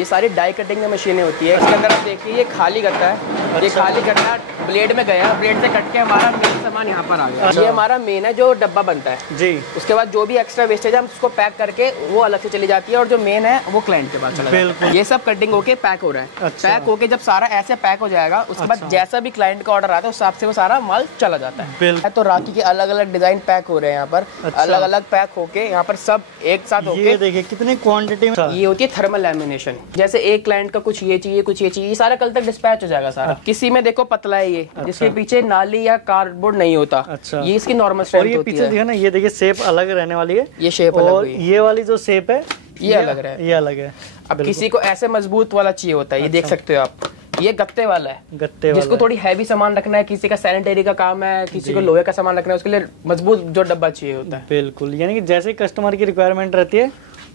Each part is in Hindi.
ये सारी डाई कटिंग की मशीनें होती है। इसके अंदर आप देखिए ये खाली गत्ता है। अच्छा। ये खाली गत्ता ब्लेड में गया, ब्लेड से कट के हमारा मेन सामान यहाँ पर आ गया। अच्छा। ये हमारा मेन है जो डब्बा बनता है जी। उसके बाद जो भी एक्स्ट्रा वेस्टेज है हम उसको पैक करके वो अलग से चली जाती है और जो मेन है वो क्लाइंट के पास चला जाता है। ये सब कटिंग होके पैक हो रहा है। अच्छा। पैक होके जब सारा ऐसे पैक हो जाएगा उसके बाद जैसा भी क्लाइंट का ऑर्डर आता है उस हिसाब से वो सारा माल चला जाता है। तो राखी के अलग अलग डिजाइन पैक हो रहे हैं यहाँ पर। अलग अलग पैक होके यहाँ पर सब एक साथ होके। देखिए कितनी क्वांटिटी में ये होती है थर्मल लैमिनेशन। जैसे एक क्लाइंट का कुछ ये चाहिए कुछ ये चाहिए, ये सारा कल तक डिस्पैच हो जाएगा सारा। किसी में देखो पतला है ये। अच्छा। जिसके पीछे नाली या कार्डबोर्ड नहीं होता। अच्छा। ये इसकी नॉर्मल स्ट्रेंथ होती है। देखिए ना ये देखिए शेप अलग रहने वाली है। ये शेप अलग है। ये वाली जो शेप है ये अलग है। ये अलग है। अब किसी को ऐसे मजबूत वाला चाहिए होता है। ये देख सकते हो आप, ये गत्ते वाला है। गत्ते जिसको थोड़ी हैवी सामान रखना है, किसी का सैनिटरी का काम है, किसी को लोहे का सामान रखना है, उसके लिए मजबूत जो डब्बा चाहिए होता है। बिल्कुल, यानी कि जैसे कस्टमर की रिक्वायरमेंट रहती है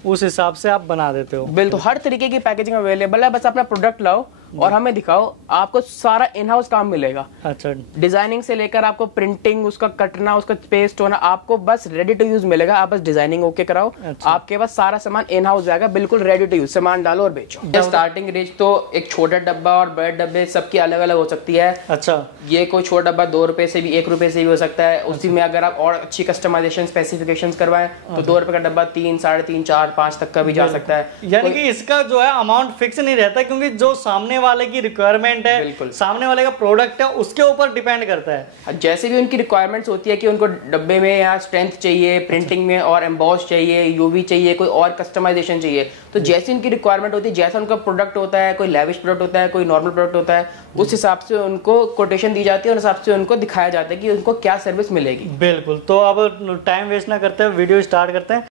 उस हिसाब से आप बना देते हो। बिल्कुल, हर तरीके की पैकेजिंग अवेलेबल है। बस अपना प्रोडक्ट लाओ और हमें दिखाओ, आपको सारा इन हाउस काम मिलेगा। अच्छा। डिजाइनिंग से लेकर आपको प्रिंटिंग, उसका कटना, उसका पेस्ट होना, आपको बस रेडी टू यूज मिलेगा। आप बस डिजाइनिंग ओके कराओ। अच्छा। आपके पास सारा सामान इन हाउस जाएगा, बिल्कुल रेडी टू यूज। सामान डालो और बेचो। स्टार्टिंग रेंज तो एक छोटा डब्बा और बड़े डब्बे सबकी अलग अलग हो सकती है। अच्छा। ये कोई छोटा डब्बा 2 रुपए से भी 1 रुपए से भी हो सकता है। उसी में अगर आप और अच्छी कस्टमाइजेशन स्पेसिफिकेशन करवाएं तो 2 रुपए का डब्बा 3, 3.5, 4, 5 तक का भी जा सकता है। यानी कि इसका जो है अमाउंट फिक्स नहीं रहता, क्योंकि जो सामने वाले की रिक्वायरमेंट है, सामने वाले का प्रोडक्ट है, उसके ऊपर डिपेंड करता है। जैसे भी उनकी रिक्वायरमेंट्स होती है कि उनको डब्बे में या स्ट्रेंथ चाहिए, प्रिंटिंग में और एम्बॉस चाहिए, यूवी चाहिए, कोई और कस्टमाइजेशन चाहिए, तो जैसी उनकी रिक्वायरमेंट होती है, जैसा उनका प्रोडक्ट होता है, कोई लेविश प्रोडक्ट होता है, कोई नॉर्मल प्रोडक्ट होता है, उस हिसाब से उनको कोटेशन दी जाती है और उस हिसाब से उनको दिखाया जाता है कि उनको क्या सर्विस मिलेगी। बिल्कुल, तो अब टाइम वेस्ट ना करते हुए वीडियो स्टार्ट करते हैं।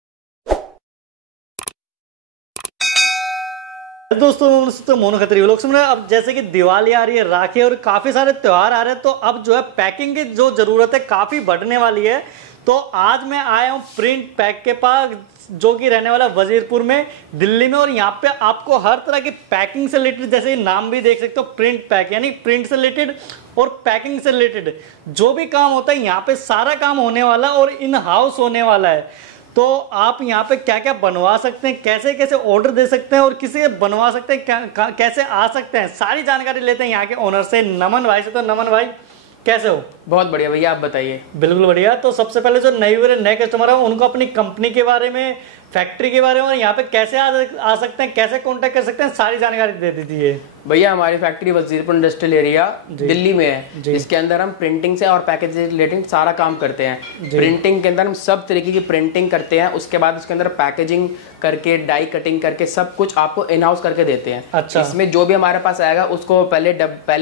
दोस्तों मोनू खत्री लोग सुन रहे हैं। अब जैसे कि दिवाली आ रही है, राखी और काफी सारे त्योहार आ रहे हैं, तो अब जो है पैकिंग की जो जरूरत है काफी बढ़ने वाली है। तो आज मैं आया हूँ प्रिंट पैक के पास, जो कि रहने वाला वजीरपुर में, दिल्ली में। और यहाँ पे आपको हर तरह की पैकिंग से रिलेटेड, जैसे नाम भी देख सकते हो प्रिंट पैक, यानी प्रिंट से रिलेटेड और पैकिंग से रिलेटेड जो भी काम होता है यहाँ पे सारा काम होने वाला और इन हाउस होने वाला है। तो आप यहाँ पे क्या क्या बनवा सकते हैं, कैसे कैसे ऑर्डर दे सकते हैं और किसी बनवा सकते हैं, कैसे आ सकते हैं, सारी जानकारी लेते हैं यहाँ के ओनर से, नमन भाई से। तो नमन भाई कैसे हो? बहुत बढ़िया भैया, आप बताइए। बिल्कुल बढ़िया। तो सबसे पहले जो नए कस्टमर है उनको अपनी कंपनी के बारे में, फैक्ट्री के बारे में और यहाँ पे कैसे आ सकते हैं, कैसे कांटेक्ट कर सकते हैं, सारी जानकारी दे दीजिए। भैया हमारी factory Wazirpur industrial area Delhi में है, जिसके अंदर हम प्रिंटिंग से और पैकेज से रिलेटेड सारा काम करते हैं। प्रिंटिंग के अंदर हम सब तरीके की प्रिंटिंग करते हैं, उसके बाद उसके अंदर पैकेजिंग करके, डाई कटिंग करके सब कुछ आपको इन हाउस करके देते हैं। अच्छा। इसमें जो भी हमारे पास आएगा उसको पहले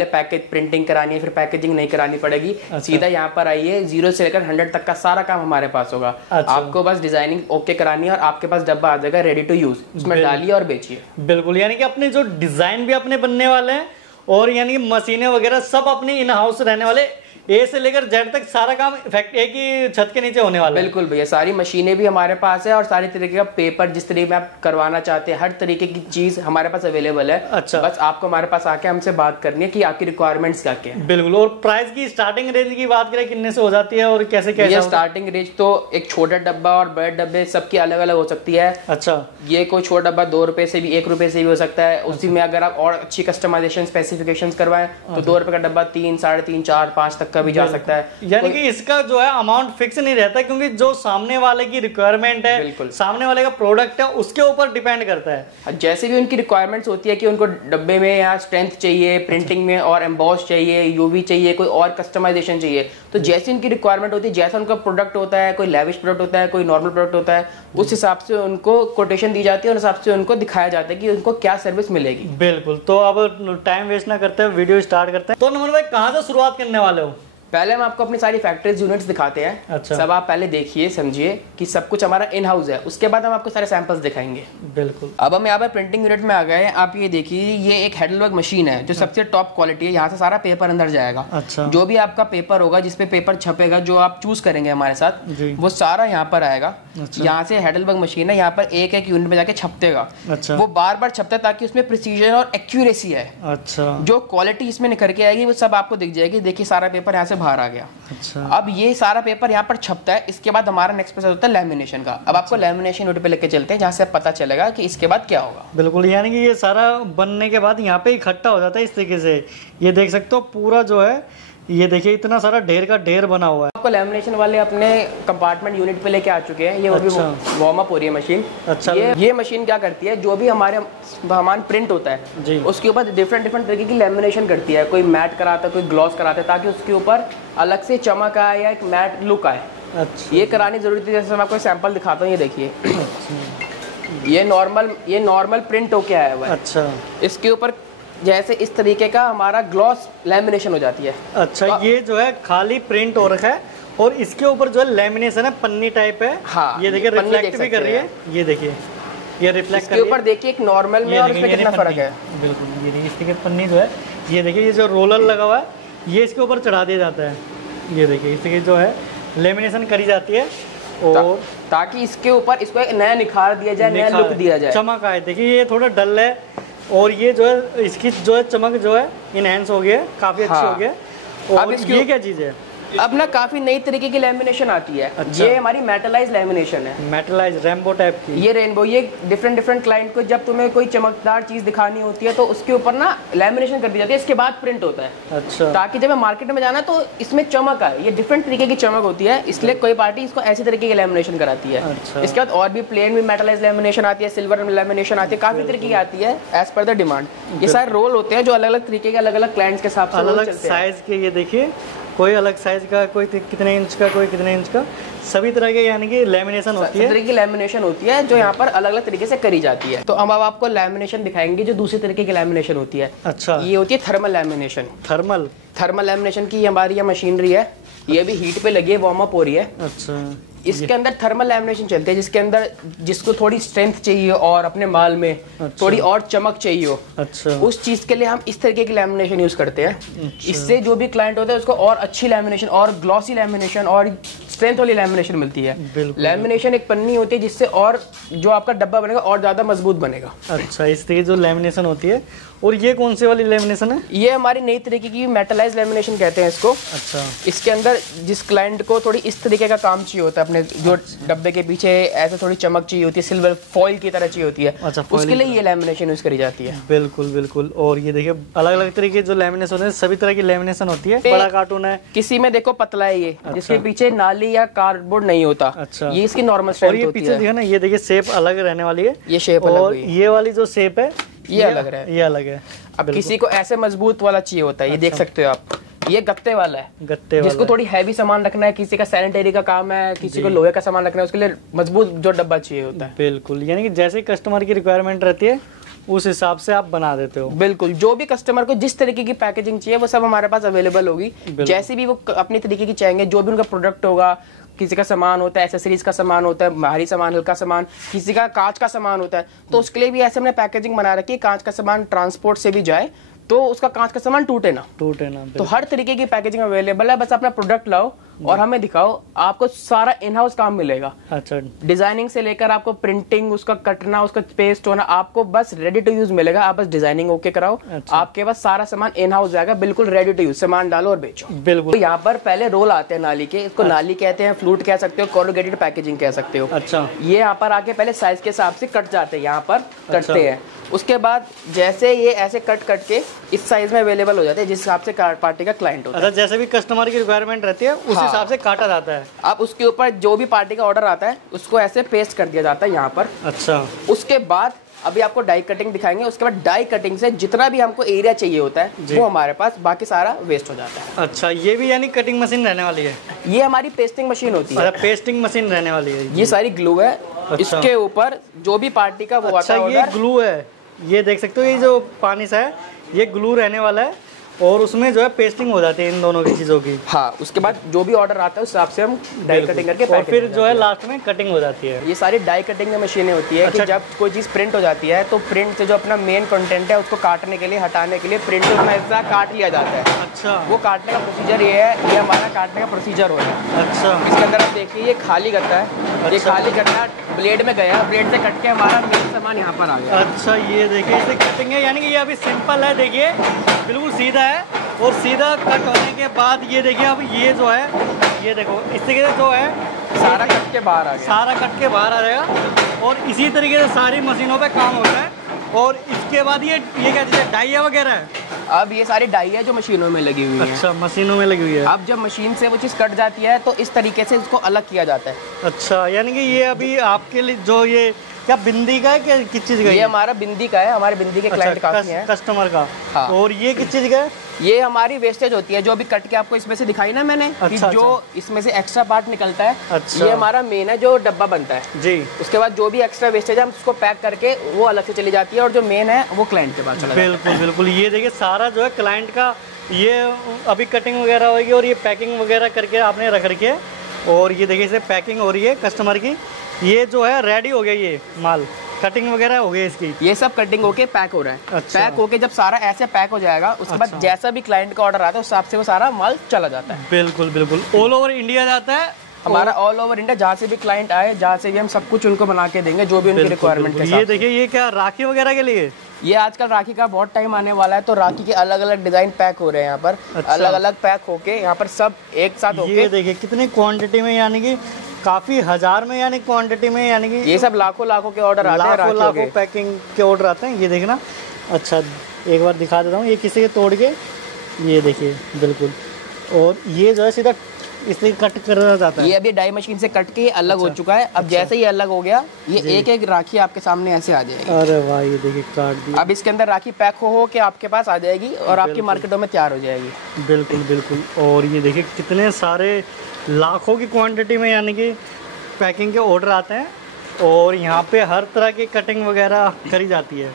पैकेज प्रिंटिंग करानी है, फिर पैकेजिंग नहीं करानी पड़ेगी। अच्छा। सीधा यहाँ पर आइए, 0 से लेकर 100 तक का सारा काम हमारे पास होगा। अच्छा। आपको बस डिजाइनिंग ओके करानी है और आपके पास डब्बा आ जाएगा रेडी टू यूज, उसमें डालिए और बेचिए। बिल्कुल, यानी कि अपने जो डिजाइन भी अपने बनने वाले हैं और यानी कि मशीनें वगैरह सब अपनी इन हाउस रहने वाले, ए से लेकर जेड तक सारा काम एक ही छत के नीचे होने वाला है। बिल्कुल भैया, सारी मशीनें भी हमारे पास है और सारी तरीके का पेपर जिस तरीके में आप करवाना चाहते हैं, हर तरीके की चीज हमारे पास अवेलेबल है। अच्छा। बस आपको हमारे पास आके हमसे बात करनी है कि आपकी रिक्वायरमेंट्स क्या क्या है। बिल्कुल। और प्राइस की स्टार्टिंग रेंज की बात करें कितने से हो जाती है और कैसे कैसे? स्टार्टिंग रेंज तो एक छोटा डब्बा और बड़े डब्बे सबकी अलग अलग हो सकती है। अच्छा। ये कोई छोटा डब्बा 2 रुपए से भी 1 रुपए से भी हो सकता है। उसी में अगर आप और अच्छी कस्टमाइजेशन स्पेसिफिकेशन करवाएं तो 2 रुपए का डब्बा 3, 3.5, 4, 5 तक का भी जा सकता है। यानी कि इसका जो है अमाउंट फिक्स नहीं रहता, क्योंकि जो सामने वाले की रिक्वायरमेंट है, सामने वाले का प्रोडक्ट है, उसके ऊपर डिपेंड करता है। जैसे भी उनकी रिक्वायरमेंट्स होती है कि उनको डब्बे में या स्ट्रेंथ चाहिए, प्रिंटिंग में और एम्बॉस चाहिए, यूवी चाहिए, कोई और कस्टमाइजेशन चाहिए, तो जैसी उनकी रिक्वायरमेंट होती है, जैसा उनका प्रोडक्ट होता है, कोई लेविश प्रोडक्ट होता है, कोई नॉर्मल प्रोडक्ट होता है, उस हिसाब से उनको कोटेशन दी जाती है और उस हिसाब से उनको दिखाया जाता है कि उनको क्या सर्विस मिलेगी। बिल्कुल। तो अब टाइम वेस्ट ना करते हैं, वीडियो स्टार्ट करते हैं। तो नमन भाई कहाँ से शुरुआत करने वाले हो? पहले हम आपको अपनी सारी फैक्ट्रीज यूनिट्स दिखाते हैं। अच्छा। सब आप पहले देखिए, समझिए कि सब कुछ हमारा इन हाउस है, उसके बाद हम आपको सारे सैंपल्स दिखाएंगे। बिल्कुल। अब हम यहाँ पर प्रिंटिंग यूनिट में आ गए। आप ये देखिए, ये एक हेडलवर्क मशीन है जो सबसे टॉप क्वालिटी है। यहाँ से सारा पेपर अंदर जाएगा। अच्छा। जो भी आपका पेपर होगा, जिसपे पेपर छपेगा, जो आप चूज करेंगे हमारे साथ, वो सारा यहाँ पर आएगा। अच्छा। यहाँ से हेडलवर्क मशीन है, यहाँ पर एक एक यूनिट में जाके छपतेगा। अच्छा। वो बार बार छपता है ताकि उसमें प्रिसीजन और एक्यूरेसी है। अच्छा। जो क्वालिटी इसमें निखर के आएगी वो सब आपको दिख जाएगी। देखिए सारा पेपर यहाँ से बाहर आ गया। अच्छा। अब ये सारा पेपर यहाँ पर छपता है, इसके बाद हमारा नेक्स्ट प्रोसेस होता है लैमिनेशन का। अब आपको लैमिनेशन यूनिट पे लेके चलते हैं, जहाँ से पता चलेगा कि इसके बाद क्या होगा। बिल्कुल, यानी कि ये सारा बनने के बाद यहाँ पे इकट्ठा हो जाता है इस तरीके से। ये देख सकते हो पूरा जो है, ये देखिए इतना सारा ढेर का ढेर बना हुआ है। आपको लैमिनेशन वाले अपने कंपार्टमेंट यूनिट पे लेके आ चुके हैं। ये वो भी वार्म अप हो रही है मशीन। अच्छा। ये मशीन क्या करती है, जो भी हमारे सामान प्रिंट होता है जी, उसके ऊपर डिफरेंट तरीके की लैमिनेशन करती है। कोई मैट कराता है, कोई ग्लॉस कराता है, ताकि उसके ऊपर अलग से चमक आए या एक मैट लुक आए। अच्छा। ये करानी जरूरी थी। जैसे मैं आपको सैंपल दिखाता हूँ, ये देखिए ये नॉर्मल प्रिंट होके आया हुआ है। अच्छा। इसके ऊपर जैसे इस तरीके का हमारा ग्लॉस लैमिनेशन हो जाती है। अच्छा, ये जो है खाली प्रिंट हो रखा है और इसके ऊपर जो है लैमिनेशन है, पन्नी टाइप है। हाँ, ये देखिए रिफ्लेक्ट भी कर रही है। ये देखिए ये रिफ्लेक्ट कर रही है। इसके ऊपर देखिए एक नॉर्मल में और इसमें कितना फर्क है। बिल्कुल, ये देखिए इसकी पन्नी जो है, ये देखिए ये जो रोलर लगा हुआ है ये इसके ऊपर चढ़ा दिया जाता है। ये देखिए इसकी जो है लेमिनेशन करी जाती है और ताकि इसके ऊपर इसको एक नया निखार दिया जाए, नया लुक दिया जाए, चमक आए। देखिए ये थोड़ा डल है और ये जो है इसकी जो है चमक जो है इनहेंस हो गया, काफी अच्छी हो गया। और ये क्या चीज है? अब ना काफी नई तरीके की लैमिनेशन आती है। अच्छा। ये हमारी मेटलाइज लैमिनेशन है। मेटलाइज रेनबो टाइप की। ये रेनबो, ये डिफरेंट क्लाइंट को जब तुम्हें कोई चमकदार चीज दिखानी होती है तो उसके ऊपर ना लैमिनेशन कर दी जाती है, इसके बाद प्रिंट होता है। अच्छा। ताकि जब मार्केट में जाना तो इसमें चमक आए। ये डिफरेंट तरीके की चमक होती है, इसलिए कोई पार्टी इसको ऐसी तरीके की लैमिनेशन कराती है। अच्छा। इसके बाद और भी प्लेन भी मेटलाइज लैमिनेशन आती है, सिल्वर लैमिनेशन आती है, काफी तरीके की आती है एज पर द डिमांड। ये सारे रोल होते हैं जो अलग अलग तरीके के अलग अलग क्लाइंट्स के हिसाब से अलग साइज के। ये देखिए कोई अलग साइज का, कोई कितने इंच का, कोई कितने इंच का, सभी तरह के यानी कि लैमिनेशन होती है। तरह की लैमिनेशन होती है जो यहाँ पर अलग अलग तरीके से करी जाती है। तो अब आपको लैमिनेशन दिखाएंगे जो दूसरी तरीके की लैमिनेशन होती है। अच्छा। ये होती है थर्मल लैमिनेशन। थर्मल लैमिनेशन की हमारी ये मशीनरी है, ये भी हीट पे लगी है, वार्म अप हो रही है। अच्छा। इसके अंदर थर्मल लैमिनेशन चलती है, जिसके अंदर जिसको थोड़ी स्ट्रेंथ चाहिए और अपने माल में थोड़ी और चमक चाहिए हो, अच्छा, उस चीज के लिए हम इस तरीके की लैमिनेशन यूज करते हैं। अच्छा। इससे जो भी क्लाइंट होता है उसको और अच्छी लैमिनेशन और ग्लॉसी लैमिनेशन और स्ट्रेंथ वाली लैमिनेशन मिलती है। लैमिनेशन एक पन्नी होती है जिससे और जो आपका डब्बा बनेगा और ज्यादा मजबूत बनेगा। अच्छा, इस तरीके जो लैमिनेशन होती है। और ये कौन से वाली लैमिनेशन है? ये हमारी नई तरीके की मेटलाइज लैमिनेशन कहते हैं इसको। अच्छा। इसके अंदर जिस क्लाइंट को थोड़ी इस तरीके का काम चाहिए होता है, अपने जो डब्बे के पीछे ऐसे थोड़ी चमक चाहिए होती है, सिल्वर फॉइल की तरह चाहिए होती है। अच्छा, उसके लिए ये लैमिनेशन यूज करी जाती है। बिल्कुल बिल्कुल। और ये देखिए अलग अलग तरीके जो लैमिनेशन होते हैं, सभी तरह की लैमिनेशन होती है। बड़ा कार्टून है, किसी में देखो पतला है ये। अच्छा। जिसके पीछे नाली या कार्डबोर्ड नहीं होता। अच्छा। ये इसकी नॉर्मल स्ट्रेंथ होती है। पीछे ना ये देखिए शेप अलग रहने वाली है, ये शेप अलग। और ये वाली जो शेप है ये अलग है, ये अलग है। अब किसी को ऐसे मजबूत वाला चाहिए होता है। ये देख सकते हो आप, ये गत्ते वाला है, गत्ते जिसको थोड़ी हैवी सामान रखना है, किसी का सैनिटरी का काम है, किसी को लोहे का सामान रखना है, उसके लिए मजबूत जो डब्बा चाहिए होता है। बिल्कुल, यानी कि जैसे कस्टमर की रिक्वायरमेंट रहती है उस हिसाब से आप बना देते हो। बिल्कुल, जो भी कस्टमर को जिस तरीके की पैकेजिंग चाहिए वो सब हमारे पास अवेलेबल होगी। जैसी भी वो अपनी तरीके की चाहेंगे, जो भी उनका प्रोडक्ट होगा, किसी का सामान होता है, एसेसरीज का सामान होता है, भारी सामान, हल्का सामान, किसी का कांच का सामान होता है, तो उसके लिए भी ऐसे हमने पैकेजिंग बना रखी है। कांच का सामान ट्रांसपोर्ट से भी जाए तो उसका कांच का सामान टूटे ना। तो हर तरीके की पैकेजिंग अवेलेबल है। बस अपना प्रोडक्ट लाओ और हमें दिखाओ, आपको सारा इन हाउस काम मिलेगा। अच्छा। डिजाइनिंग से लेकर आपको प्रिंटिंग, उसका कटना, उसका पेस्ट होना, आपको बस रेडी टू यूज मिलेगा। आप बस डिजाइनिंग ओके कराओ। अच्छा। आपके पास सारा सामान इन हाउस जाएगा, बिल्कुल रेडी टू यूज। सामान डालो और बेचो। बिल्कुल। तो यहाँ पर पहले रोल आते हैं नाली के, इसको नाली कहते हैं, फ्लूट कह सकते हो, कोरुगेटेड पैकेजिंग कह सकते हो। अच्छा। ये यहाँ पर आके पहले साइज के हिसाब से कट जाते हैं, यहाँ पर कटते हैं। उसके बाद जैसे ये ऐसे कट के इस साइज में अवेलेबल हो जाते हैं, जिस हिसाब से पार्टी का क्लाइंट होता है। अच्छा, जैसे भी कस्टमर की रिक्वायरमेंट रहती है उस हिसाब से काटा जाता है। अब उसके ऊपर जो भी पार्टी का ऑर्डर आता है उसको ऐसे पेस्ट कर दिया जाता है यहाँ पर। अच्छा। उसके बाद अभी आपको डाई कटिंग दिखाएंगे। उसके बाद डाई कटिंग से जितना भी हमको एरिया चाहिए होता है वो हमारे पास, बाकी सारा वेस्ट हो जाता है। अच्छा, ये भी यानी कटिंग मशीन रहने वाली है? ये हमारी पेस्टिंग मशीन होती है। अच्छा, पेस्टिंग मशीन रहने वाली है। ये सारी ग्लू है। अच्छा। इसके ऊपर जो भी पार्टी का वो आता है। ये ग्लू है, ये देख सकते हो, ये जो पानी सा है ये ग्लू रहने वाला है और उसमें जो है पेस्टिंग हो जाती है इन दोनों की चीजों की। हाँ, उसके बाद जो भी ऑर्डर आता है उस हिसाब से हम डाई कटिंग करके और फिर जो है लास्ट में कटिंग हो जाती है। ये सारी डाई कटिंग की मशीनें होती है। अच्छा। कि जब कोई चीज प्रिंट हो जाती है तो प्रिंट से जो अपना मेन कंटेंट है उसको काटने के लिए, हटाने के लिए प्रिंट का हिस्सा काट लिया जाता है। अच्छा। वो काटने का प्रोसीजर ये है, ये हमारा काटने का प्रोसीजर होता है। अच्छा। इसके अंदर आप देखिए ये खाली गत्ता है। ये खाली गत्ता ब्लेड में गया, ब्लेड से कट के हमारा मेन सामान यहाँ पर आ गया। अच्छा, ये देखिए इसे कटिंग है, यानी कि ये अभी सिंपल है, देखिए बिल्कुल सीधा है। और सीधा कट होने के बाद ये देखिए अब ये जो है, ये देखो इस तरीके से जो है सारा कट के बाहर आ गया, सारा कट के बाहर आ जाएगा। और इसी तरीके से सारी मशीनों पे काम होता है। और इसके बाद ये क्या चीज़ है, डाइया वगैरह है? अब ये सारी डाई है जो मशीनों में लगी हुई है। अच्छा, मशीनों में लगी हुई है। अब जब मशीन से वो चीज़ कट जाती है तो इस तरीके से इसको अलग किया जाता है। अच्छा, यानी कि ये अभी आपके लिए जो ये क्या बिंदी का है, क्या किस चीज़ का? ये हमारा बिंदी का है, हमारे बिंदी के क्लाइंट काफी हैं, कस्टमर का। हाँ। और ये किस चीज़ का है? ये हमारी वेस्टेज होती है जो अभी कट के आपको इसमें से दिखाई ना मैंने, कि जो इसमें से एक्स्ट्रा पार्ट निकलता है। अच्छा। ये हमारा मेन है जो डब्बा बनता है जी। उसके बाद जो भी एक्स्ट्रा वेस्टेज है हम उसको पैक करके वो अलग से चली जाती है, और जो मेन है वो क्लाइंट के पास चला जाता है। बिल्कुल बिल्कुल। ये देखिए सारा जो है क्लाइंट का, ये अभी कटिंग वगैरह होगी और ये पैकिंग वगैरह करके आपने रख रखी है। और ये देखिए इसे पैकिंग हो रही है कस्टमर की। ये जो है रेडी हो गया, ये माल कटिंग वगैरह हो गई इसकी। ये सब कटिंग होके पैक हो रहा है। अच्छा। पैक होके जब सारा ऐसे पैक हो जाएगा उसके बाद जैसा भी क्लाइंट का ऑर्डर आता है उस हिसाब से वो सारा माल चला जाता है। बिल्कुल बिल्कुल। ऑल ओवर इंडिया जाता है हमारा, ऑल ओवर इंडिया, जहाँ से भी क्लाइंट आए, जहाँ से भी हम सब कुछ उनको बना के देंगे जो भी उनकी रिक्वायरमेंट है। ये देखिए ये क्या राखी वगैरह के लिए? ये आजकल राखी का बहुत टाइम आने वाला है तो राखी के अलग अलग डिजाइन पैक हो रहे हैं यहाँ पर। अच्छा। अलग अलग पैक होके यहाँ पर सब एक साथ होके। ये देखिए कितनी क्वांटिटी में, यानी कि काफी हजार में, यानी क्वांटिटी में, यानी कि ये सब लाखों लाखों के ऑर्डर आते हैं, लाखों पैकिंग के ऑर्डर आते हैं। ये देखना। अच्छा, एक बार दिखा देता हूँ, ये किसी के तोड़ के, ये देखिए बिल्कुल। और ये जो है सीधा इसलिए कट कर जाता है। ये अभी डाई मशीन से कट के अलग हो चुका है। अब जैसे ही अलग हो गया ये एक एक राखी आपके सामने ऐसे आ जाएगी। अरे वाह, ये देखिए काट दिया। अब इसके अंदर राखी पैक हो के आपके पास आ जाएगी और आपकी मार्केटों में तैयार हो जाएगी। बिल्कुल बिल्कुल। और ये देखिए कितने सारे लाखों की क्वांटिटी में यानी कि पैकिंग के ऑर्डर आते हैं। और यहाँ पे हर तरह की कटिंग वगैरह करी जाती है।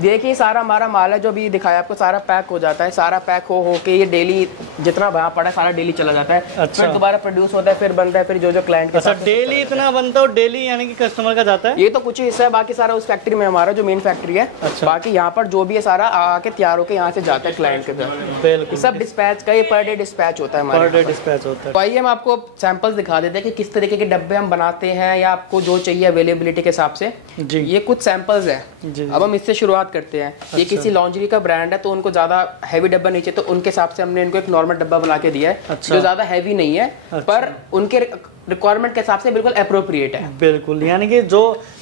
देखिए सारा हमारा माल है जो भी दिखाया आपको, सारा पैक हो जाता है। सारा पैक हो के ये डेली जितना वहाँ पड़ा है सारा डेली चला जाता है। अच्छा। फिर दोबारा प्रोड्यूस होता है, फिर बनता है, फिर जो जो क्लाइंट के साथ डेली इतना बनता है और डेली यानी कि कस्टमर का जाता है। ये तो कुछ ही हिस्सा है, बाकी सारा उस फैक्ट्री में हमारा जो मेन फैक्ट्री है। अच्छा। बाकी यहाँ पर जो भी है सारा आके तैयार होकर यहाँ से जाता है क्लाइंट के पास। बिल्कुल। सब डिस्पैच का, ये पर डे डिस्पैच होता है हमारे, पर डे डिस्पैच होता है। तो आइए हम आपको सैंपल्स दिखा देते हैं कि किस तरीके के डब्बे हम बनाते हैं या आपको जो चाहिए अवेलेबिलिटी के हिसाब से। जी। ये कुछ सैंपल्स हैं। अब हम इससे शुरुआत करते हैं। ये किसी लॉन्जरी का ब्रांड है तो उनको ज्यादा हैवी डब्बा नहीं चाहिए, तो उनके हिसाब से हमने इनको एक नॉर्मल डब्बा बना के दिया है। अच्छा। जो ज्यादा हैवी नहीं है। अच्छा। पर उनके रिक्वायरमेंट के हिसाब से बिल्कुल अप्रोप्रिएट है। बिल्कुल, यानी कि जो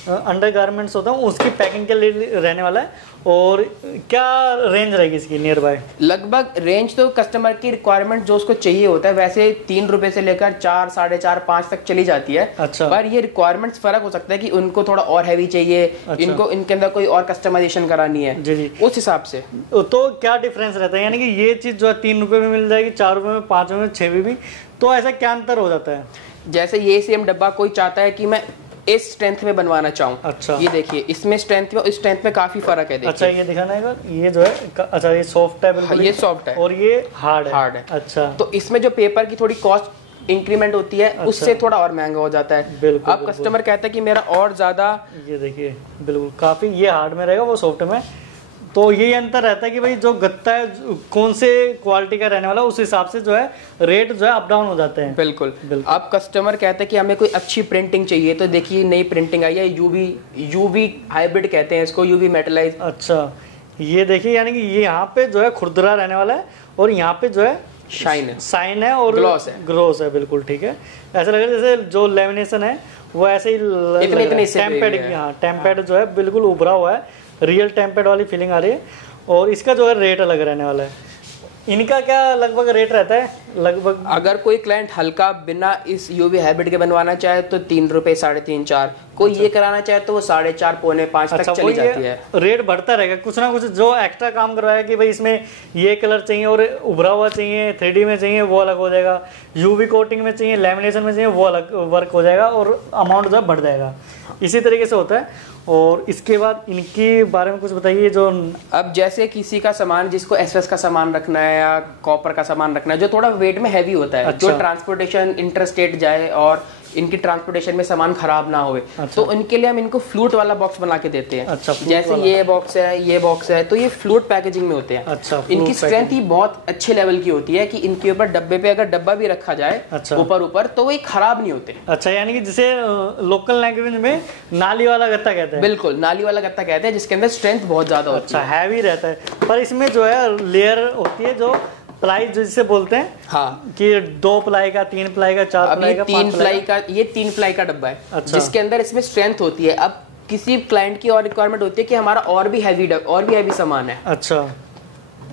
अंडर गारमेंट्स होता है उसकी पैकिंग के लिए रहने वाला है। और क्या रेंज रहेगी इसकी नियर बाय? लगभग रेंज तो कस्टमर की रिक्वायरमेंट जो उसको चाहिए होता है वैसे 3 रुपए से लेकर 4, 4.5, 5 तक चली जाती है। अच्छा। पर ये रिक्वायरमेंट्स फर्क हो सकता है कि उनको थोड़ा और हैवी चाहिए। अच्छा। इनको इनके अंदर कोई और कस्टमाइजेशन करानी है। जी जी। उस हिसाब से तो क्या डिफरेंस रहता है, यानी कि ये चीज जो है 3 रुपए में मिल जाएगी, 4 रुपए में, 5 रुपए में, 6 में भी, तो ऐसा क्या अंतर हो जाता है? जैसे ये सेम डब्बा कोई चाहता है कि मैं इस स्ट्रेंथ में बनवाना चाहूँ। अच्छा। ये देखिए इसमें स्ट्रेंथ में, इस स्ट्रेंथ में काफी फर्क है। देखिए। अच्छा, ये दिखाना है ये जो है। अच्छा, ये सॉफ्ट है बिल्कुल। हाँ, ये सॉफ्ट है और ये हार्ड है। अच्छा। तो इसमें जो पेपर की थोड़ी कॉस्ट इंक्रीमेंट होती है। अच्छा। उससे थोड़ा और महंगा हो जाता है। बिल्कुल। अब कस्टमर कहता है कि मेरा और ज्यादा, ये देखिए बिल्कुल काफी ये हार्ड में रहेगा, वो सॉफ्ट में। तो यही अंतर रहता है कि भाई जो गत्ता है कौन से क्वालिटी का रहने वाला, उस हिसाब से जो है रेट जो है अप डाउन हो जाते हैं। बिल्कुल। अब कस्टमर कहते हैं कि हमें कोई अच्छी प्रिंटिंग चाहिए, तो देखिए नई प्रिंटिंग आई है, यूवी हाइब्रिड कहते हैं इसको, यूवी मेटलाइज। अच्छा, ये देखिए यानी कि ये यहाँ पे जो है खुरदरा रहने वाला है और यहाँ पे जो है शाइन है और ग्लॉस है। बिल्कुल ठीक है। ऐसा लग रहा है जैसे जो लेमिनेशन है वो ऐसे ही टेम्पेड, हाँ टेम्पेड जो है बिल्कुल उभरा हुआ है, रियल टेम्पेड वाली फीलिंग आ रही है। और इसका जो है रेट अलग रहने वाला है। इनका क्या लगभग रेट रहता है? लगभग अगर कोई क्लाइंट हल्का बिना इस यूवी हैबिट के बनवाना चाहे तो 3 रुपए, 3.5, 4। कोई ये कराना चाहे तो वो 4.5, पौने 5 तक चली जाती है। रेट बढ़ता रहेगा कुछ ना कुछ। जो एक्स्ट्रा काम करवाया कि भाई इसमें ये कलर चाहिए और उभरा हुआ चाहिए, 3D में चाहिए, वो अलग हो जाएगा। यूवी कोटिंग में चाहिए, लेमिनेशन में चाहिए, वो अलग वर्क हो जाएगा और अमाउंट जो है बढ़ जाएगा। इसी तरीके से होता है। और इसके बाद इनके बारे में कुछ बताइए। जो अब जैसे किसी का सामान, जिसको एसएस का सामान रखना है या कॉपर का सामान रखना है, जो थोड़ा वेट में हैवी होता है। अच्छा। जो ट्रांसपोर्टेशन इंटरस्टेट जाए और इनकी ट्रांसपोर्टेशन में सामान खराब ना होए। अच्छा। तो इनके लिए हम इनको फ्लूट वाला बॉक्स बना के देते हैं। अच्छा, जैसे ये बॉक्स है, ये बॉक्स है, तो ये फ्लूट पैकेजिंग में होते हैं। अच्छा, इनकी स्ट्रेंथ ही बहुत अच्छे लेवल की होती है कि इनके ऊपर डब्बे पे अगर डब्बा भी रखा जाए ऊपर तो वो खराब नहीं होते। अच्छा, यानी कि जिसे लोकल लैंग्वेज में नाली वाला गत्ता कहते हैं। बिल्कुल, नाली वाला गत्ता कहते हैं, जिसके अंदर स्ट्रेंथ बहुत ज्यादा होती है। अच्छा, हैवी रहता है। पर इसमें जो है लेयर होती है जो प्लाई जिसे बोलते हैं, हाँ, कि 2 प्लाई का, 3 प्लाई का, 4 प्लाई का, 3 प्लाई का, ये 3 प्लाई का डब्बा है। अच्छा। जिसके अंदर इसमें स्ट्रेंथ होती है। अब किसी क्लाइंट की और रिक्वायरमेंट होती है कि हमारा और भी हैवी सामान है। अच्छा,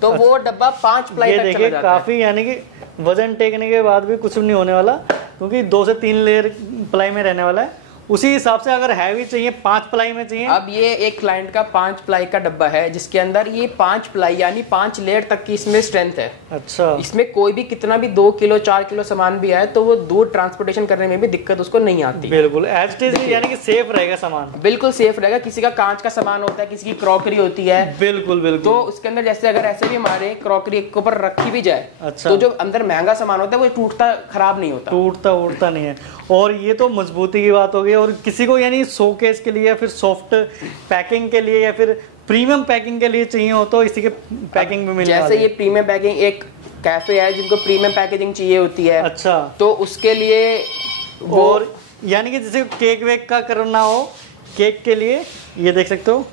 तो वो डब्बा 5 प्लाई तक चला जाता है। काफी, यानी कि वजन टेकने के बाद भी कुछ नहीं होने वाला, क्योंकि 2 से 3 लेयर प्लाई में रहने वाला है। उसी हिसाब से अगर हैवी चाहिए 5 प्लाई में चाहिए। अब ये एक क्लाइंट का 5 प्लाई का डब्बा है, जिसके अंदर ये 5 प्लाई यानी 5 लेयर तक की इसमें स्ट्रेंथ है। अच्छा। इसमें कोई भी कितना भी 2 किलो 4 किलो सामान भी आए तो वो दूर ट्रांसपोर्टेशन करने में भी दिक्कत उसको नहीं आती। बिल्कुल एज इट इज, यानी कि सेफ रहेगा सामान, बिल्कुल सेफ रहेगा। किसी का कांच का सामान होता है, किसी की क्रॉकरी होती है, बिल्कुल बिल्कुल, तो उसके अंदर जैसे अगर ऐसे भी हमारे क्रॉकरी के ऊपर रखी भी जाए, अच्छा, तो जो अंदर महंगा सामान होता है वो टूटता खराब नहीं होता, टूटता उड़ता नहीं है। और ये तो मजबूती की बात हो गई। और किसी को यानी शोकेस के लिए या फिर सॉफ्ट पैकिंग के लिए या फिर प्रीमियम पैकिंग के लिए चाहिए हो तो इसी के पैकिंग भी मिल जाएगी। जैसे ये प्रीमियम पैकिंग, एक कैफे है जिनको प्रीमियम पैकेजिंग चाहिए होती है, अच्छा, तो उसके लिए वो, और यानी कि जैसे केक वेक का करना हो, केक के लिए ये देख सकते हो,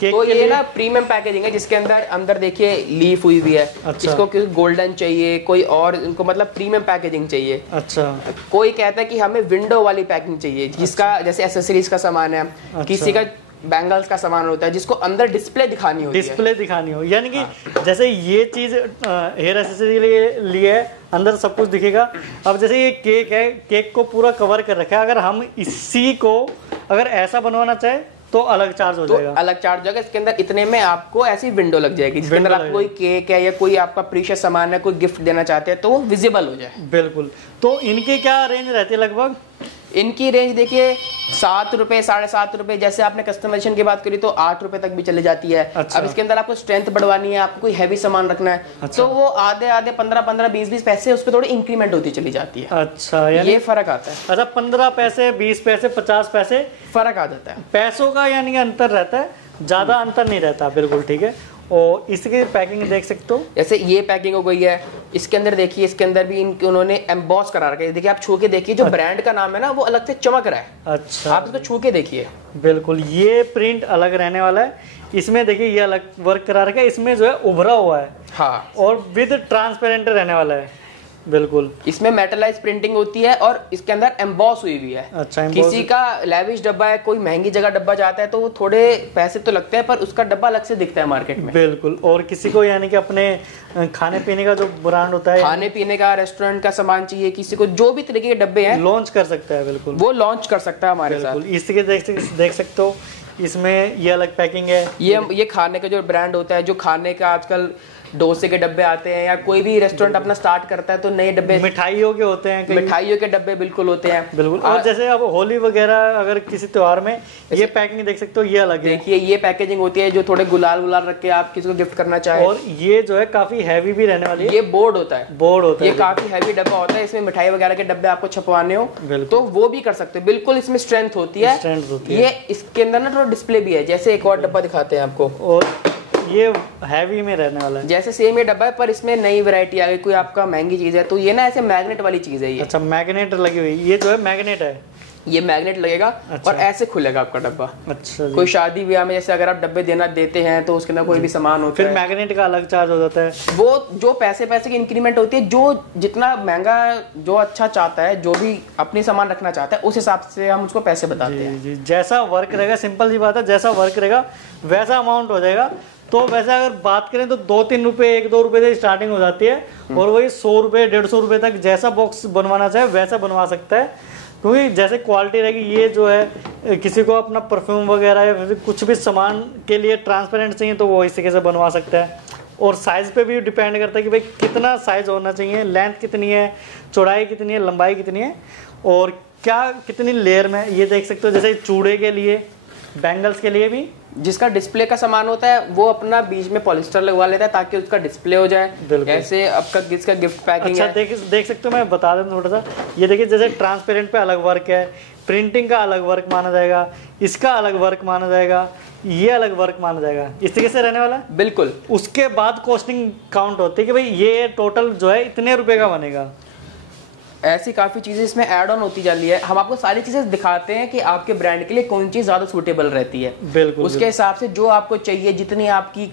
केक तो के ये लिए ना प्रीमियम पैकेजिंग है, जिसके अंदर देखिए लीफ हुई हुई है। अच्छा। इसको किसी गोल्डन चाहिए, कोई और इनको मतलब प्रीमियम पैकेजिंग चाहिए। अच्छा। कोई कहता है कि हमें विंडो वाली पैकिंग चाहिए, जिसका जैसे एसेसरीज का सामान है, अच्छा। किसी का बैंगल्स का सामान होता है जिसको अंदर डिस्प्ले दिखानी होती है, डिस्प्ले दिखानी हो, यानी कि जैसे ये चीज हेयर एक्सेसरी के लिए है, अंदर सब कुछ दिखेगा। अब जैसे ये केक है, केक को पूरा कवर कर रखा है, अगर हम इसी को अगर ऐसा बनवाना चाहे तो अलग चार्ज हो जाएगा, अलग चार्ज हो जाएगा। इसके अंदर इतने में आपको ऐसी विंडो लग जाएगी, जिसके अंदर आप कोई केक है या कोई आपका प्रीशियस सामान है, कोई गिफ्ट देना चाहते हैं तो वो विजिबल हो जाए। बिल्कुल। तो इनकी क्या रेंज रहती है लगभग? इनकी रेंज देखिए 7 रुपए, 7.5 रुपए, जैसे आपने कस्टमाइजेशन की बात करी तो 8 रुपए तक भी चले जाती है। अच्छा। अब इसके अंदर आपको स्ट्रेंथ बढ़वानी है, आपको कोई हैवी सामान रखना है, अच्छा। तो वो आधे 15 20 पैसे उस पर थोड़ी इंक्रीमेंट होती चली जाती है। अच्छा, यानी ये फर्क आता है। अच्छा, 15 पैसे, 20 पैसे, 50 पैसे फर्क आ जाता है, पैसों का यानी कि अंतर रहता है, ज्यादा अंतर नहीं रहता। बिल्कुल ठीक है। और इसकी पैकिंग देख सकते हो, जैसे ये पैकिंग हो गई है, इसके अंदर देखिए, इसके अंदर भी उन्होंने एम्बॉस करा रखा है। देखिए आप छू के देखिए, जो ब्रांड का नाम है ना वो अलग से चमक रहा है। अच्छा, आप इसको छू के देखिए, बिल्कुल ये प्रिंट अलग रहने वाला है। इसमें देखिए ये अलग वर्क करा रखा है, इसमें जो है उभरा हुआ है, हाँ, और विद ट्रांसपेरेंट रहने वाला है। बिल्कुल, इसमें मेटलाइज प्रिंटिंग होती है और इसके अंदर एम्बॉस हुई हुई है। अच्छा, किसी का लेविश डब्बा है, कोई महंगी जगह डब्बा जाता है तो वो थोड़े पैसे तो लगते हैं, पर उसका डब्बा अलग से दिखता है मार्केट में। बिल्कुल। और किसी को यानी कि अपने खाने पीने का जो ब्रांड होता है, खाने पीने का, रेस्टोरेंट का सामान चाहिए, किसी को जो भी तरीके के डब्बे हैं लॉन्च कर सकता है। बिल्कुल, वो लॉन्च कर सकता है हमारे साथ। इसके देख सकते हो, इसमें ये अलग पैकिंग है। ये खाने का जो ब्रांड होता है, जो खाने का आजकल डोसे के डब्बे आते हैं, या कोई भी रेस्टोरेंट अपना स्टार्ट करता है तो नए डब्बे मिठाइयों के होते हैं, मिठाइयों के डब्बे बिल्कुल होते हैं। बिल्कुल। और जैसे अब होली वगैरह अगर किसी त्योहार में, ये पैकिंग देख सकते हो, ये अलग है। देखिए ये पैकेजिंग होती है जो थोड़े गुलाल रख के आप किसी को गिफ्ट करना चाहे। और ये जो है काफी हैवी भी रहने वाली है। ये बोर्ड होता है, ये काफी हैवी डब्बा होता है। इसमें मिठाई वगैरह के डब्बे आपको छपवाने हो तो वो भी कर सकते हो। बिल्कुल इसमें स्ट्रेंथ होती है। ये इसके अंदर ना थोड़ा डिस्प्ले भी है, जैसे एक और डब्बा दिखाते हैं आपको, और ये हैवी में रहने वाला है। जैसे सेम ये डब्बा है पर इसमें नई वैरायटी आ गई, कोई आपका महंगी चीज है तो ये ना ऐसे मैग्नेट वाली चीज है ये। अच्छा, मैग्नेट लगी हुई, ये जो है मैग्नेट है, ये मैग्नेट लगेगा। अच्छा। और ऐसे खुलेगा आपका डब्बा। अच्छा, कोई शादी ब्याह में जैसे अगर आप डब्बे देते हैं तो उसके अंदर कोई भी सामान होता फिर है, मैग्नेट का अलग चार्ज हो जाता है। वो जो पैसे की इंक्रीमेंट होती है, जो जितना महंगा, जो अच्छा चाहता है, जो भी अपनी सामान रखना चाहता है, उस हिसाब से हम उसको पैसे बताते हैं। जी, जैसा वर्क रहेगा, सिंपल सी बात है, जैसा वर्क रहेगा वैसा अमाउंट हो जाएगा। तो वैसे अगर बात करें तो 2-3 रुपए, 1-2 रुपए से स्टार्टिंग हो जाती है, और वही 100 रुपए, 150 रुपए तक जैसा बॉक्स बनवाना चाहे वैसा बनवा सकता है। क्योंकि जैसे क्वालिटी रहेगी, ये जो है किसी को अपना परफ्यूम वगैरह या फिर कुछ भी सामान के लिए ट्रांसपेरेंट चाहिए तो वो इसी से बनवा सकता है। और साइज पे भी डिपेंड करता है कि भाई कितना साइज होना चाहिए, लेंथ कितनी है, चौड़ाई कितनी है, लंबाई कितनी है, और क्या कितनी लेयर में। ये देख सकते हो, जैसे चूड़े के लिए, बैंगल्स के लिए भी जिसका डिस्प्ले का सामान होता है वो अपना बीच में पॉलिस्टर लगवा लेता है ताकि उसका डिस्प्ले हो जाए। ऐसे आपका किसका गिफ्ट पैकिंग अच्छा, है। देख सकते हो, मैं बता दूं थोड़ा सा। ये देखिए, जैसे ट्रांसपेरेंट पे अलग वर्क है, प्रिंटिंग का अलग वर्क माना जाएगा, इसका अलग वर्क माना जाएगा, ये अलग वर्क माना जाएगा, इस तरीके से रहने वाला है। बिल्कुल। उसके बाद कॉस्टिंग काउंट होती है कि भाई ये टोटल जो है इतने रुपए का बनेगा। ऐसी काफी चीजें इसमें ऐड ऑन होती जा रही है। हम आपको सारी चीजें दिखाते हैं कि आपके ब्रांड के लिए कौन चीज ज्यादा सूटेबल रहती है। बिल्कुल, उसके हिसाब से जो आपको चाहिए, जितनी आपकी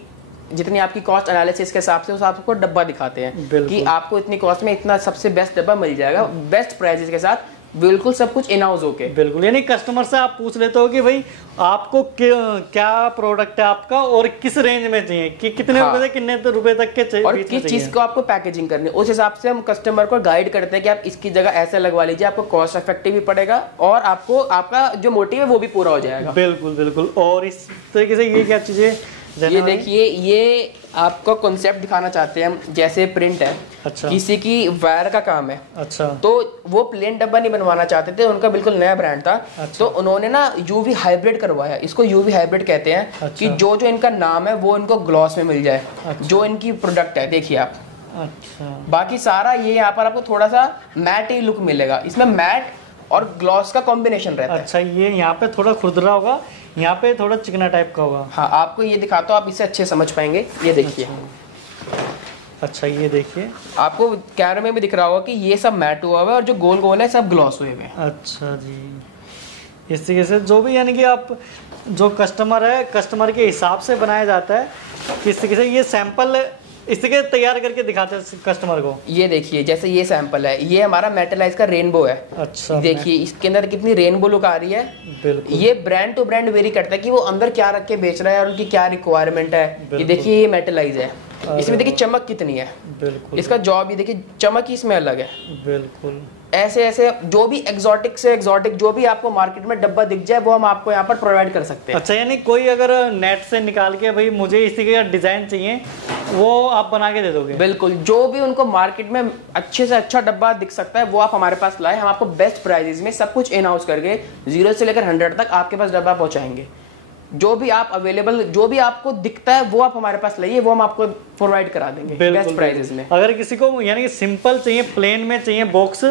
जितनी आपकी कॉस्ट एनालिसिस के हिसाब से उस आपको डब्बा दिखाते हैं कि आपको इतनी कॉस्ट में इतना सबसे बेस्ट डब्बा मिल जाएगा, बेस्ट प्राइसेस के साथ, बिल्कुल सब कुछ इन हाउस होके। बिल्कुल, यानी कस्टमर से आप पूछ लेते हो कि भाई आपको क्या प्रोडक्ट है आपका और किस रेंज में चाहिए, कि कितने रुपए से कितने रुपए तक के चाहिए और किस चीज को आपको पैकेजिंग करनी है, उस हिसाब से हम कस्टमर को गाइड करते हैं कि आप इसकी जगह ऐसा लगवा लीजिए, आपको कॉस्ट इफेक्टिव भी पड़ेगा और आपको आपका जो मोटिव है वो भी पूरा हो जाएगा। बिल्कुल बिल्कुल। और इस तरीके से ये क्या चीजें, ये देखिए, ये आपको कॉन्सेप्ट दिखाना चाहते हैं हम, जैसे प्रिंट है, अच्छा, किसी की वायर का काम है, अच्छा, तो वो प्लेन डब्बा नहीं बनवाना चाहते थे, उनका बिल्कुल नया ब्रांड था, अच्छा, तो उन्होंने ना यूवी हाइब्रिड करवाया, इसको यूवी हाइब्रिड कहते हैं, अच्छा, कि जो जो इनका नाम है वो इनको ग्लॉस में मिल जाए, अच्छा, जो इनकी प्रोडक्ट है देखिए आप, अच्छा, बाकी सारा ये यहाँ पर आपको थोड़ा सा मैट ही लुक मिलेगा, इसमें मैट और ग्लॉस का कॉम्बिनेशन रहता है। अच्छा, ये यहाँ पे थोड़ा खुरदरा होगा, यहाँ पे थोड़ा चिकना टाइप का होगा। हाँ, आपको ये दिखाता हूँ, आप इसे अच्छे समझ पाएंगे। ये देखिए, अच्छा, ये देखिए, आपको कैमरे में भी दिख रहा होगा कि ये सब मैट हुआ हुआ है और जो गोल गोल है सब ग्लॉस हुए हुए हैं। अच्छा जी, इस तरीके से जो भी, यानी कि आप जो कस्टमर है, कस्टमर के हिसाब से बनाया जाता है, किस तरीके से ये सैंपल इस तरीके तैयार करके दिखाते हैं कस्टमर को। ये देखिए, जैसे ये सैंपल है, ये हमारा मेटलाइज का रेनबो है, अच्छा, देखिए इसके अंदर कितनी रेनबो लुक आ रही है। बिल्कुल, ये ब्रांड टू ब्रांड वेरी करता है कि वो अंदर क्या रख के बेच रहा है और उनकी क्या रिक्वायरमेंट है। ये देखिए, ये मेटलाइज है, इसमें देखिए चमक कितनी है, बिल्कुल, इसका जॉब ये देखिए, चमक ही इसमें अलग है। बिल्कुल, ऐसे ऐसे जो भी एक्सोटिक से एक्सोटिक जो भी आपको मार्केट में डब्बा दिख जाए वो हम आपको यहाँ पर प्रोवाइड कर सकते हैं। अच्छा, यानी कोई अगर नेट से निकाल के भाई मुझे इसी का डिजाइन चाहिए, वो आप बना के दे दोगे? बिल्कुल, जो भी उनको मार्केट में अच्छे से अच्छा डब्बा दिख सकता है वो आप हमारे पास लाए, हम आपको बेस्ट प्राइसेस में सब कुछ इन हाउस करके 0 से लेकर 100 तक आपके पास डब्बा पहुंचाएंगे। जो भी आप अवेलेबल, जो भी आपको दिखता है वो आप हमारे पास लाइए, वो हम आपको प्रोवाइड करा देंगे बेस्ट प्राइसेस में। अगर किसी को यानी कि सिंपल चाहिए, प्लेन में चाहिए बॉक्स,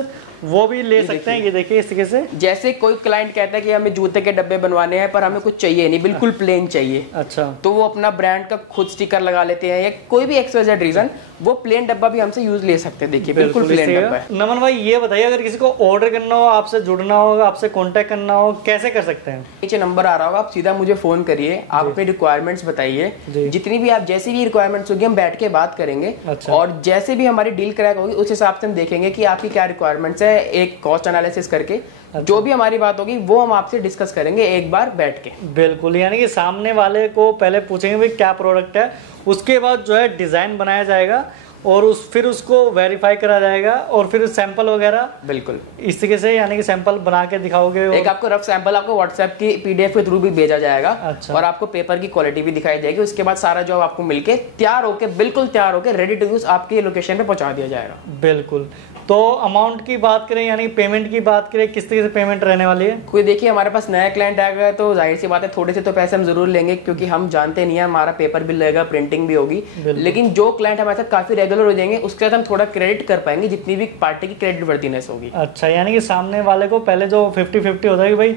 वो भी ले सकते हैं। ये देखिए इस तरीके से, जैसे कोई क्लाइंट कहता है कि हमें जूते के डब्बे बनवाने हैं पर हमें कुछ चाहिए नहीं, बिल्कुल प्लेन चाहिए, अच्छा, तो वो अपना ब्रांड का खुद स्टिकर लगा लेते हैं या कोई भी एक्सवाइजेड रीजन, वो प्लेन डब्बा भी हमसे यूज ले सकते हैं। देखिए बिल्कुल प्लेन डब्बा है। नमन भाई, ये बताइए, अगर किसी को ऑर्डर करना हो, आपसे जुड़ना हो, आपसे कांटेक्ट करना हो, कैसे कर सकते हैं? नीचे नंबर आ रहा होगा, आप सीधा मुझे फोन करिए, आप अपनी रिक्वायरमेंट्स बताइए, जितनी भी आप जैसी भी रिक्वायरमेंट्स होगी हम बैठ के बात करेंगे, और जैसे भी हमारी डील क्रैक होगी उस हिसाब से हम देखेंगे कि आपकी क्या रिक्वायरमेंट्स है, एक कॉस्ट एनालिसिस करके जो भी हमारी बात होगी वो हम आपसे डिस्कस करेंगे एक बार बैठ के। बिल्कुल, यानी कि सामने वाले को पहले पूछेंगे भाई क्या प्रोडक्ट है, उसके बाद जो है डिजाइन बनाया जाएगा और फिर उसको वेरीफाई करा जाएगा और फिर सैंपल वगैरह, बिल्कुल इस तरीके से, यानी कि सैंपल बना के दिखाओगे। एक आपको रफ सैंपल आपको व्हाट्सएप की पीडीएफ के थ्रू भी भेजा जाएगा, अच्छा, और आपको पेपर की क्वालिटी भी दिखाई जाएगी। उसके बाद सारा जॉब आपको मिलके तैयार होके, बिल्कुल तैयार होके रेडी टू यूज आपके लोकेशन पे पहुंचा दिया जाएगा। बिल्कुल। तो अमाउंट की बात करें, यानी पेमेंट की बात करें, किस तरीके से पेमेंट रहने वाली है? कोई देखिए, हमारे पास नया क्लाइंट आएगा तो जाहिर सी बात है थोड़े से तो पैसे हम जरूर लेंगे, क्योंकि हम जानते नहीं है, हमारा पेपर भी लगेगा, प्रिंटिंग भी होगी, लेकिन जो क्लाइंट हमारे साथ काफी रेगुलर हो जाएंगे उसके साथ हम थोड़ा क्रेडिट कर पाएंगे जितनी भी पार्टी की क्रेडिट वर्दीनेस होगी। अच्छा, यानी कि सामने वाले को पहले जो 50-50 होता है कि भाई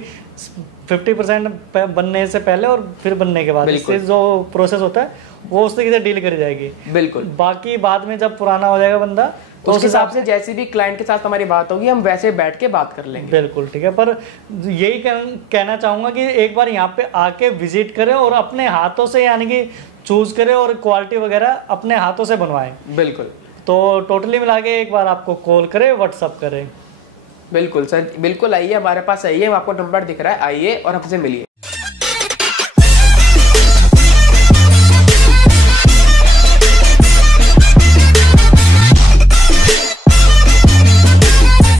50% बनने से पहले और फिर बनने के बाद इससे जो प्रोसेस होता है वो उस तरीके से डील करी जाएगी। बिल्कुल, बाकी बाद में जब पुराना हो जाएगा बंदा तो उस हिसाब से जैसी भी क्लाइंट के साथ हमारी बात होगी हम वैसे बैठ के बात कर लेंगे। बिल्कुल ठीक है, पर यही कहना चाहूंगा कि एक बार यहाँ पे आके विजिट करें और अपने हाथों से यानी कि चूज करें और क्वालिटी वगैरह अपने हाथों से बनवाएं। बिल्कुल, तो टोटली मिला के एक बार आपको कॉल करें, व्हाट्सअप करें। बिल्कुल सर, बिल्कुल आइए हमारे पास, आइए, आपको नंबर दिख रहा है, आइए और हमसे मिलिए।